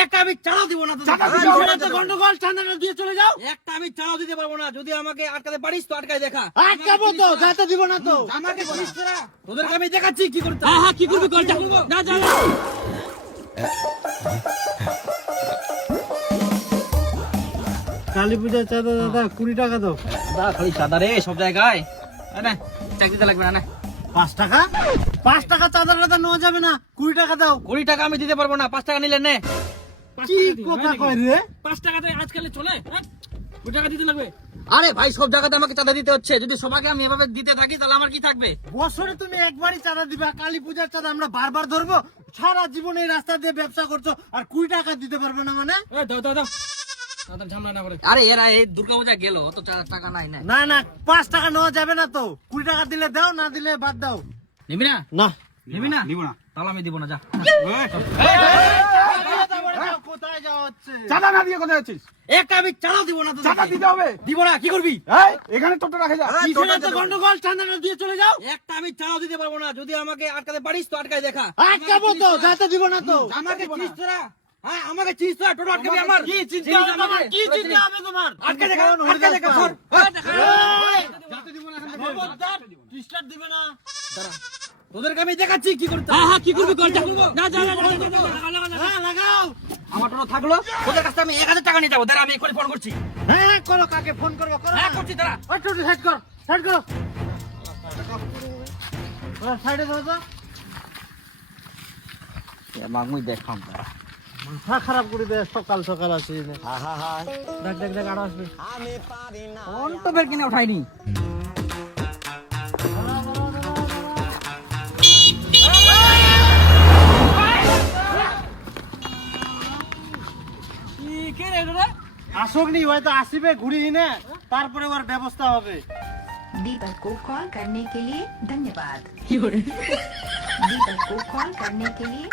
একটা আমি চালাও দিব না তো গন্ডগোল চাঁদাটা দিয়ে চলে যাও। একটা আমি চালাও দিতে পারবো না, যদি আমাকে আটকাতে পারিস তো আটকাই দেখা। আটকাবো তো, যাতে দিব না তো। আমাকে বলিস তোরা, তোদেরকে আমি দেখাচ্ছি কি করতে। হ্যাঁ হ্যাঁ, কি করবি কর, যা যা যা। কালী পূজার চাঁদা দাদা 20 টাকা দাও। দা খালি চাঁদা রে সব জায়গায়। না চাকরি দিতে লাগবে না। 5 টাকা? 5 টাকা চাঁদা টাদা নেওয়া যাবে না, 20 টাকা দাও। 20 টাকা আমি দিতে পারবো না, 5 টাকা নিলে নে। কি কথা কয় রে? 5 টাকাতে আজকাল চলে, 2 টাকা দিতে লাগবে। আরে ভাই, সব জায়গাতে আমাকে চাঁদা দিতে হচ্ছে, যদি সবাইকে আমি এভাবে দিতে থাকি তাহলে আমার কি থাকবে? বছরে তুমি একবারই চাঁদা দিবা, কালী পূজার চাঁদা আমরা বারবার ধরবো? সারা জীবনে এই রাস্তা দিয়ে ব্যবসা করছো আর 20 টাকা দিতে পারবে না মানে? আরে এরা এই দুর্গাপূজা গেল, অত টাকা নাই না। না না, 5 টাকা নেওয়া যাবে না তো। 20 টাকা দিলে দাও, না দিলে বাদ দাও। নিবি না? না নিবি না? নিব না, তাহলে আমি দিব না, যা। কোথায় যাওয়া হচ্ছে? চাঁদা না দিয়ে কোথায় আছিস? একটা আমি চালাও দিব না তো। চাঁদা দিতে হবে। দিব না, কি করবি? এই, এখানে টোটো রাখে যা। গন্ডগোল চাঁদাটা দিয়ে চলে যাও। একটা আমি চালাও দিতে পারবো না, যদি আমাকে আটকাতে পারিস তো আটকাই দেখা। আটকাবো তো, যাতে দিব না তো। আমাকে চিনিস তোরা? হ্যাঁ, আমাকে চিনিস তোরা? টোটো আটকাবি আমার? কি চিন্তা হবে তোমার? কি চিন্তা হবে তোমার? আটকে দেখা, আটকে দেখা, সর। যাতে দিব না, খবরদার ডিস্টার্ব দিবে না। তোদেরকে আমি দেখাচ্ছি কি করতে। হ্যাঁ হ্যাঁ, কি করবি কর, যা যা যা যা। হ্যাঁ লাগাও। আমার টোটো থাকলো, ওদের কাছ থেকে আমি 1000 টাকা নিয়ে যাবো। দাঁড়া, আমি এক্ষুনি ফোন করছি। হ্যাঁ করো, কাকে ফোন করবো করো। হ্যাঁ করছি, দাঁড়া। ওই টোটো সাইড কর, সাইড করো। সাইডে দাও তো। মাগুই দেখাম। মাথা খারাপ করে দেয়, সকাল সকাল আসি। দেখ দেখ দেখ, আরো আসবে। ফোন তো বের কিনে উঠাইনি। কে রে এটা? আসুক নি, হয়তো আসিবে ঘুরি না, তারপরে ওর ব্যবস্থা হবে। दीपक को कॉल करने के लिए धन्यवाद। दीपक को कॉल करने के लिए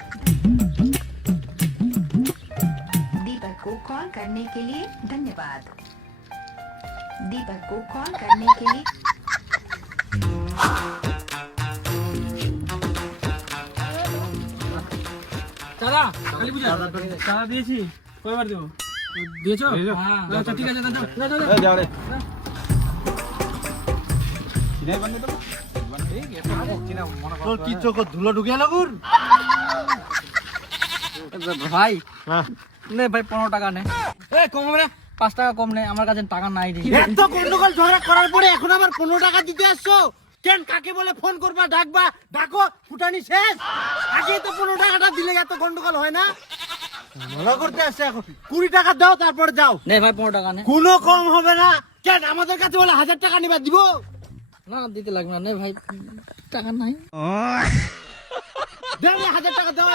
दीपक को कॉल करने के लिए धन्यवाद। दीपक को कॉल करने के लिए দাদা, কালী পূজা চাঁদা দিয়েছি, কয়বার দেবো? দিয়েছো? হ্যাঁ, আচ্ছা ঠিক আছে, যা যা যা যা। যাও রে। তোর কি চোখ ধুলো ঢুকে গেল গুর? ভাই হ্যাঁ, নে ভাই, 15 টাকা নে। কম হবে না? 5 টাকা কম নে, আমার কাছে টাকা নাই রে। এত গন্ডগোল ঝগড়া করার পরে এখন আবার 15 টাকা দিতে আসছো কেন? কাকে বলে ফোন করবা, ডাকবা, ডাকো, ফুটানি শেষ। আগে তো 15 টাকাটা দিলে এত গন্ডগোল হয় না। মজা করতে আসছে এখন। 20 টাকা দাও, তারপর যাও। নে ভাই, 15 টাকা নে। কোনো কম হবে না। কেন আমাদের কাছে বলে 1000 টাকা নিবা, দিব? না দিতে লাগবে না, নে ভাই, টাকা নাই। দেও না, 1000 টাকা দাও।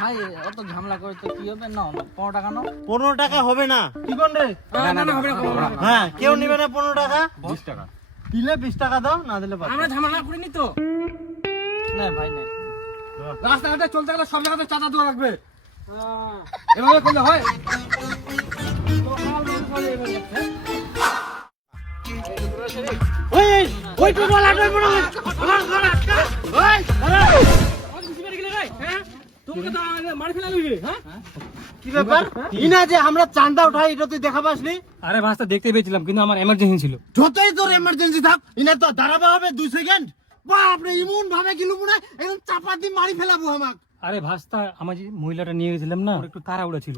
ভাই অত ঝামেলা করে তো কি হবে? না 15 টাকা নাও। 15 টাকা হবে না। কি কোন রে? না না হবে না, 15 টাকা। হ্যাঁ, কেউ নিবে না 15 টাকা। 20 টাকা। দিলে 20 টাকা দাও, না দিলে বাদ। আমরা ঝামেলা করিনি তো। না ভাই নে। রাস্তাঘাটে চলতে গেলে সব জায়গাতে চাঁদা দেওয়া লাগবে। এভাবে করলে হয়? ওই ওই তো বলা যাবে না। ওই কি ব্যাপার? ইনা যে আমরা চাঁদা উঠাই, এটা তুই দেখা পাসনি? আরে ভাস্তা দেখতে পেয়েছিলাম, কিন্তু আমার এমার্জেন্সি ছিল। যতই তোর এমার্জেন্সি থাক, ইনা তো দাঁড়াবা হবে 2 সেকেন্ড। বাপরে, ইমন ভাবে গেল মনে হয় একদম চাপা দিয়ে মারি ফেলাবো আমাক। আরে ভাস্তা, আমার যে মহিলাটা নিয়ে গেছিলাম না, ওর একটু তাড়াহুড়া ছিল।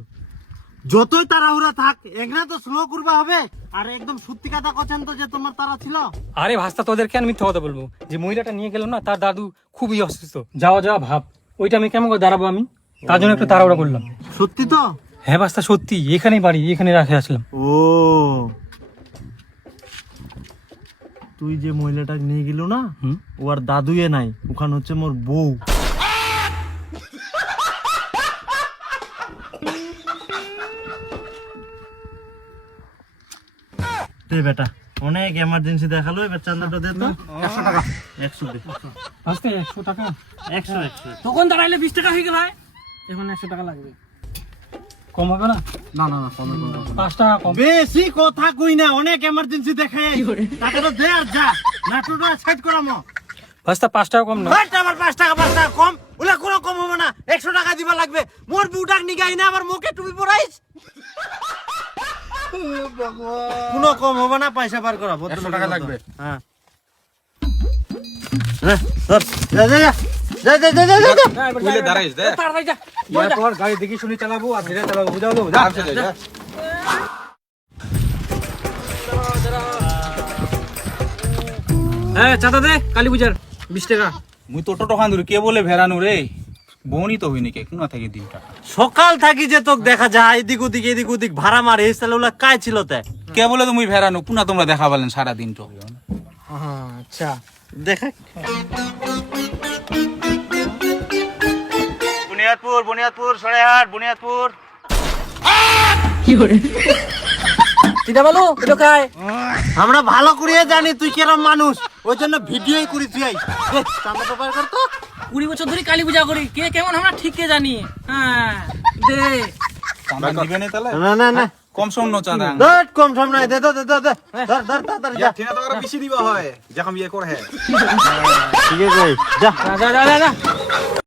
যতই তাড়াহুড়া থাক, একনা তো স্লো করবা হবে। আর একদম সত্যি কথা কছেন তো যে তোমার তারা ছিল। আরে ভাস্তা, তোদেরকে আমি মিথ্যা কথা বলবো? যে মহিলাটা নিয়ে গেলাম না, তার দাদু খুবই অসুস্থ, যাওয়া যাওয়া ভাব। ওইটা আমি কেমন করে দাঁড়াবো আমি? তার জন্য একটু তাড়াহুড়া করলাম। সত্যি তো? হ্যাঁ ভাস্তা, সত্যি, এখানেই বাড়ি, এখানে রাখে আসলাম। ও, তুই যে মহিলাটা নিয়ে গেল না, ও আর দাদুয়ে নাই, ওখানে হচ্ছে মোর বউ। দে বেটা, অনেক এমার্জেন্সি দেখালো, এবার চান্দাটা দে তো। 100 টাকা। 100 দে। ভাস্তা 100 টাকা? 100। তখন দাঁড়াইলে 20 টাকা হয়ে গেল। এখন 100 টাকা লাগবে। কম হবে না? না না না, কমে কমে। 5 টাকা কম। বেশি কথা কই না, অনেক এমার্জেন্সি দেখায়। টাকাটা দে আর যা, নাটুটা সাইড করামো। ভাস্তা 5 টাকা কম না? আবার 5 টাকা কম। আই না আবার মুখে টুপি পরাইস কোনো কম হবে না পয়সা বার করা 100 টাকা লাগবে। হ্যাঁ ধর যা যা যা যা যা যা যা যা তুইলে দাঁড়াইস দে। তাড়াতাড়ি যা এরপর গাড়ি দেখি শুনি চালাবো আর ধীরে চালাবো, বুঝাও তো? যা যা। হ্যাঁ চাঁদা দে কালী পূজার 20 টাকা। মুই তো টোটো খান ধরি কে বলে ভেড়ানো রে, বউনি তো হইনি কে কোনা থেকে দিন টাকা। সকাল থাকি যে তোক দেখা যায় এদিক ওদিক ভাড়া মারে এই সালুলা কাই ছিল তে কে বলে তুমি ভেড়ানো পুনা তোমরা দেখা পালেন সারা দিন তো। আচ্ছা দেখা বুনিয়াদপুর সরেহাট বুনিয়াদপুর চিন্তা বলো এটা কায় আমরা ভালো করিয়ে জানি তুই কিরম মানুষ ওই জন্য ভিডিওই করি তুই আই চাঁদা তো বার করতো 20 বছর ধরে কালী পূজা করি, কে কেমন আমরা ঠিক কে জানি। হ্যাঁ দে চাঁদা দিবে না তাহলে? না না না কম সম নো চাঁদা। ধর কম সম নাই দে দে দে দে ধর ধর তাড়াতাড়ি যা ঠিনা তো বেশি দিবা হয় যখন বিয়ে করে। ঠিক আছে যা যা যা যা যা